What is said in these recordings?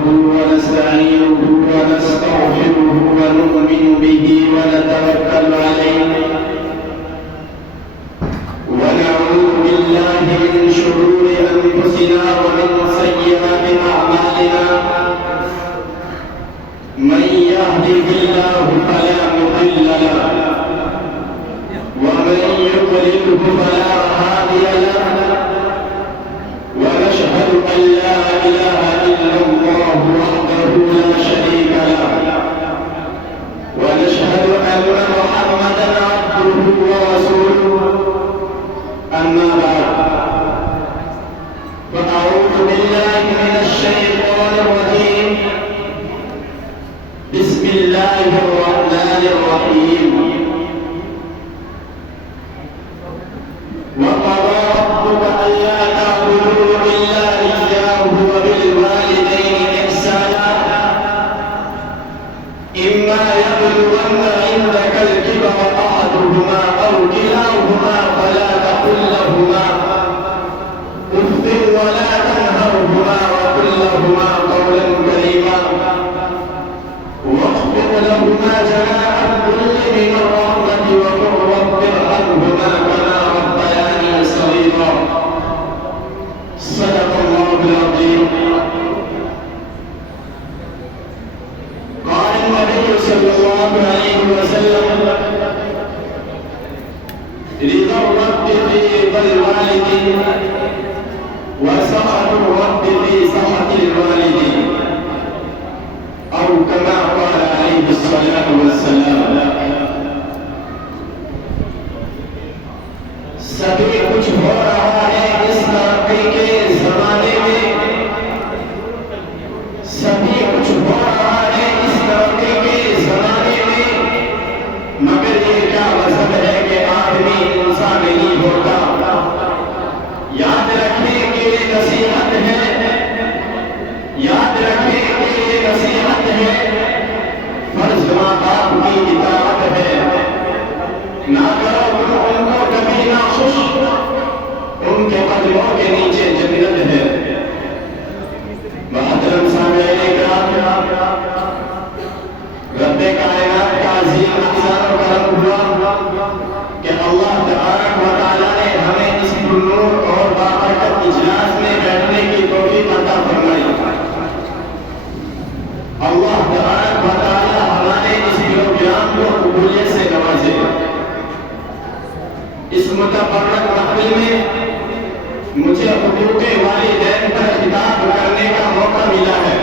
نحمده ونستعينه ونستغفره ونؤمن به ونتوكل عليه ونعوذ بالله من شرور أنفسنا ومن سيئات أعمالنا من يهده الله فلا مضل له ومن يضلله فلا هادي له ونشهد أن لا إله إلا الله وحده لا شريك له ونشهد أن محمدا عبده ورسوله أما بعد فأعوذ بالله من الشيطان الرجيم بسم الله الرحمن الرحيم وقضى ربك ألا تعبدوا إلا إياه وبالوالدين إحسانا إما يبلغن عندك الكبر أحدهما أو كلاهما فلا تقل لهما أف ولا تنهرهما وقل لهما قولا كريما واخفض لهما جناح الذل من الرحمة وقل رب ارحمهما كما ربياني صغيرا صدق الله العظيم. قال النبي صلى الله عليه وسلم رضا الرب في رضا الوالدين وسخط الرب في سخط الوالدين أو كما قال عليه الصلاة والسلام. سبھی کچھ ہو رہا ہے اس ترقی کے زمانے میں، سبھی کچھ ہو رہا ہے اس ترقی کے زمانے میں، مگر یہ کیا مذہب ہے کہ آدمی انسان نہیں ہوتا. یاد رکھنے کے لیے نصیحت ہے، یاد رکھنے کے لیے نصیحت ہے، فرض ماں باپ کی اطاعت ہے. نہ کرو ان کو کبھی نہ خوش، ان کے قدموں کے نیچے جنت ہے. محترم سامعین کرام، رب کائنات کا عظیم احسان و کرم ہوا کہ اللہ تبارک و تعالیٰ نے ہمیں اس نور اور بابرکت اجلاس میں بیٹھنے کی توفیق عطا فرمائی. اللہ تبارک و تعالیٰ ہمارے اس پروگرام کو قبولیت سے نوازے. اس متبرک محفل میں مجھے حقوق والدین پر خطاب کرنے کا موقع ملا ہے،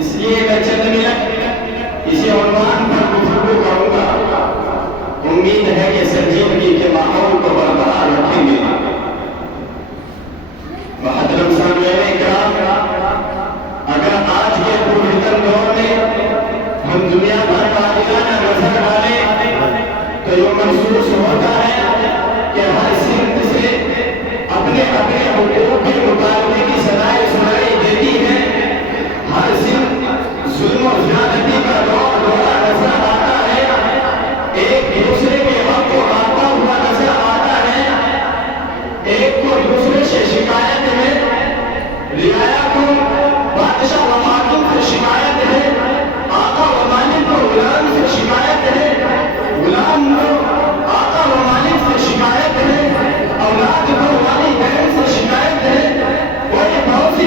اس لیے میں چند منٹ اسی عنوان پر گفتگو کروں گا. امید ہے کہ سنجیدگی کے ماحول کو برقرار رکھیں گے. محترم سامعین کرام، اگر آج کے پرفتن دور میں ہم دنیا پر قابلانہ نظر ڈالیں تو یہ محسوس ہوتا ہے کہ ہر سمت سے اپنے اپنے حقوق کے مطالبے کی صدائیں سنائی دیتی ہیں. ہر سمت ظلم و زیادتی کا دور دورہ نظر آتا ہے، ایک دوسرے کے حق کو مانتا ہوا نظر آتا ہے، ایک کو دوسرے سے شکایت ہے، رعایا کو بادشاہ و حاکم سے شکایت ہے، آقا و مالک کو غلام سے شکایت ہے، غلام کو آقا و مالک سے شکایت ہے، اولاد کو والدین سے شکایت ہے. کوئی پڑوسی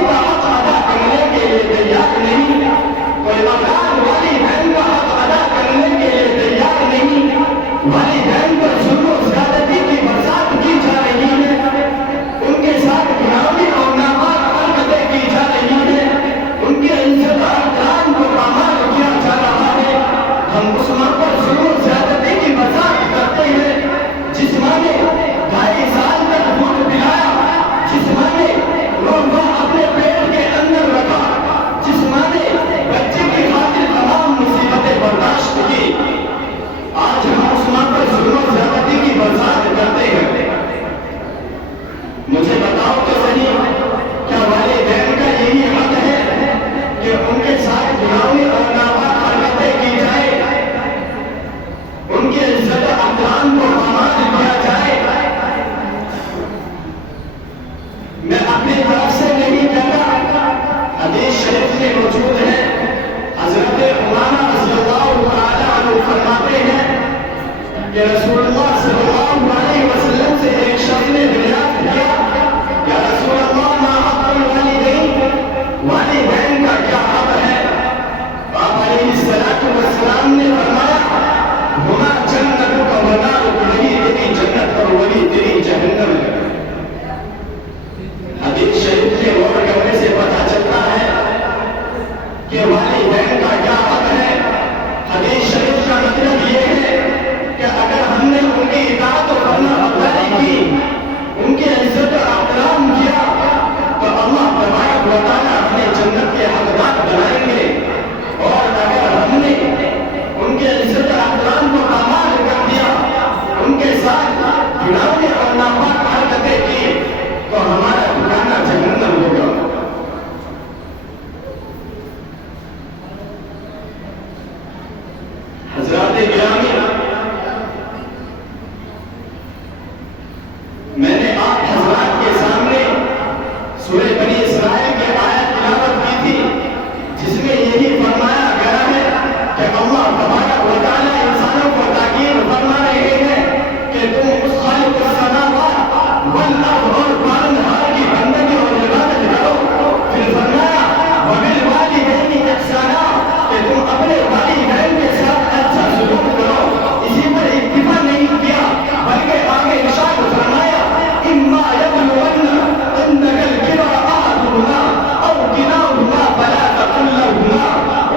کا حق ادا کرنے کے لیے تیار نہیں، کوئی اولاد والدین کا حق ادا کرنے کے لیے تیار نہیں. والدین پر ظلم و زیادتی کی برسات کی جا رہی ہے، ان کے ساتھ غلامی اور ناپاک حرکتیں کی جا رہی ہیں، ان کے عزت و احترام کو پامال کیا جا رہا ہے. ہم مسلمان پر ظلم و زیادتی کی برسات کرتے ہیں. جس ماں نے 2.5 سال تک دودھ پلایا، جس ماں نے روزہ اپنے پیٹ کے اندر رکھا، جس ماں نے بچے کی خاطر تمام مصیبتیں برداشت کی، آج ہم مسلمان پر ظلم و زیادتی کی برسات کرتے ہیں. مجھے بتاؤ تو صحیح، کیا والدین کا یہی حق ہے کہ ان کے ساتھ غلامی اور ناپاک حرکتیں کی جائے، ان کے عزت و احترام کو پامال کیا جائے؟ میں اپنی طرف سے نہیں کہتا، حدیث شریف میں موجود ہے حضرت عمامہ رضی اللہ تعالی عنہ فرماتے ہیں کہ رسول اللہ صلی اللہ علیہ وسلم